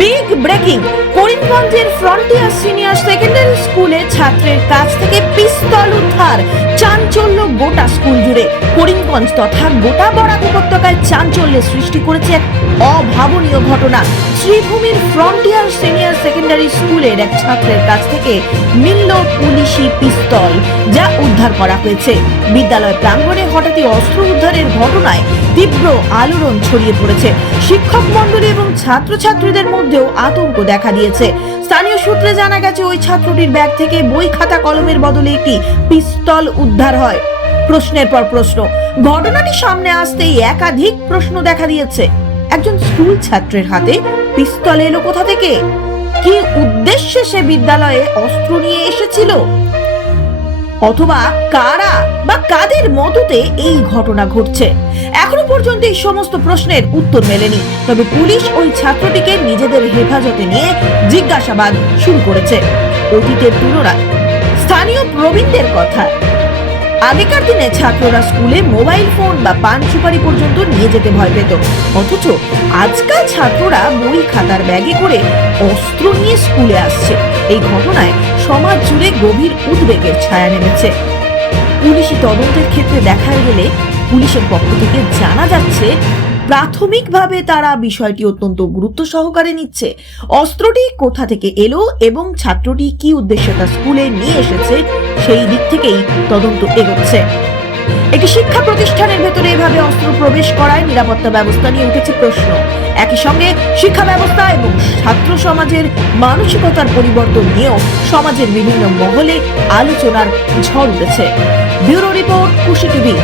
Big breaking করিমগঞ্জের frontier senior secondary স্কুলে ছাত্রের কাছ থেকে পিস্তল উদ্ধার। জুড়ে করিমগঞ্জ তথা গোটা বরাক উপত্যকায় চাঞ্চল্যের সৃষ্টি করেছে এক অভাবনীয় ঘটনা। শ্রীভূমির ফ্রন্টিয়ার সিনিয়র সেকেন্ডারি স্কুলের এক ছাত্রের কাছ থেকে মিলল পুলিশি পিস্তল, যা উদ্ধার করা হয়েছে। বিদ্যালয় প্রাঙ্গণে হঠাৎই অস্ত্র উদ্ধারের ঘটনায় তীব্র আলোড়ন ছড়িয়ে পড়েছে। শিক্ষক মণ্ডলী এবং ছাত্রছাত্রীদের মধ্যেও আতঙ্ক দেখা দিয়েছে। স্থানীয় সূত্রে জানা গেছে, ওই ছাত্রটির ব্যাগ থেকে বই খাতা কলমের বদলে একটি পিস্তল উদ্ধার হয়। প্রশ্নের পর প্রশ্ন। ঘটনাটি সামনে আসতেই একাধিক প্রশ্ন দেখা দিয়েছে। একজন স্কুল ছাত্রের হাতে পিস্তল এলো কোথা থেকে? কি উদ্দেশ্যে সে বিদ্যালয়ে অস্ত্র নিয়ে এসেছিল? অথবা কারা বা কাদের মদতে এই ঘটনা ঘটছে? এখনও পর্যন্ত এই সমস্ত প্রশ্নের উত্তর মেলেনি। তবে পুলিশ ওই ছাত্রটিকে নিজেদের হেফাজতে নিয়ে জিজ্ঞাসাবাদ শুরু করেছে। অতীতের তুলনায়। স্থানীয় প্রবীণদের কথা। আগেকার দিনে ছাত্ররা স্কুলে মোবাইল ফোন বা পান সুপারি পর্যন্ত নিয়ে যেতে ভয় পেত। অথচ আজকাল ছাত্ররা বই খাতার ব্যাগে করে অস্ত্র নিয়ে স্কুলে আসছে। এই ঘটনায় সমাজ জুড়ে গভীর উদ্বেগের ছায়া নেমেছে। পুলিশি তদন্তের ক্ষেত্রে দেখা গেলে পুলিশের পক্ষ থেকে জানা যাচ্ছে প্রাথমিকভাবে তারা বিষয়টি অত্যন্ত গুরুত্ব সহকারে নিচ্ছে। অস্ত্রটি কোথা থেকে এলো এবং ছাত্রটি কি উদ্দেশ্যে তা স্কুলে নিয়ে এসেছে, সেই দিক থেকেই তদন্ত এগোচ্ছে। একটি শিক্ষা প্রতিষ্ঠানের ভেতরে এভাবে অস্ত্র প্রবেশ করায় নিরাপত্তা ব্যবস্থা নিয়ে উঠেছে প্রশ্ন। একই সঙ্গে শিক্ষা ব্যবস্থা এবং ছাত্র সমাজের মানসিকতার পরিবর্তন নিয়েও সমাজের বিভিন্ন মহলে আলোচনার ঝড় উঠেছে। Bureau report Khushi TV.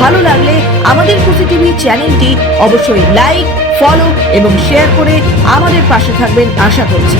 ভালো লাগলে আমাদের খুশি টিভি চ্যানেলটি অবশ্যই লাইক, ফলো এবং শেয়ার করে আমাদের পাশে থাকবেন আশা করছি।